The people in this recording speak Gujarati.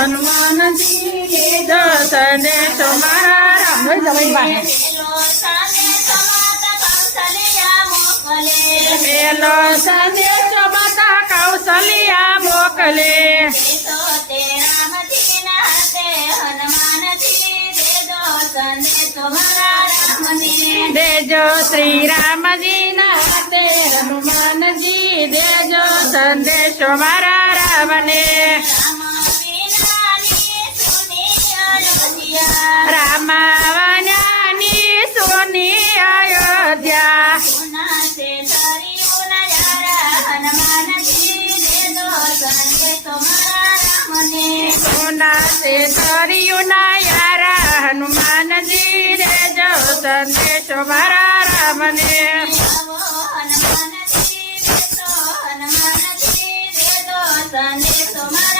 હનુમાનજી દેજો સંદેશો મારા રામ પેલો સંદેશો માતા કૌશલ્યા મોકલે દેજો શ્રી રામજી ના હાથે હનુમાનજી દેજો સંદેશો મારા રામને રામાવન્યાની સોની અયોધ્યા સોના સે તરિયું ના યારા હનુમાનજી દેજો સંદેશો મારા રામને સંદેશો મારા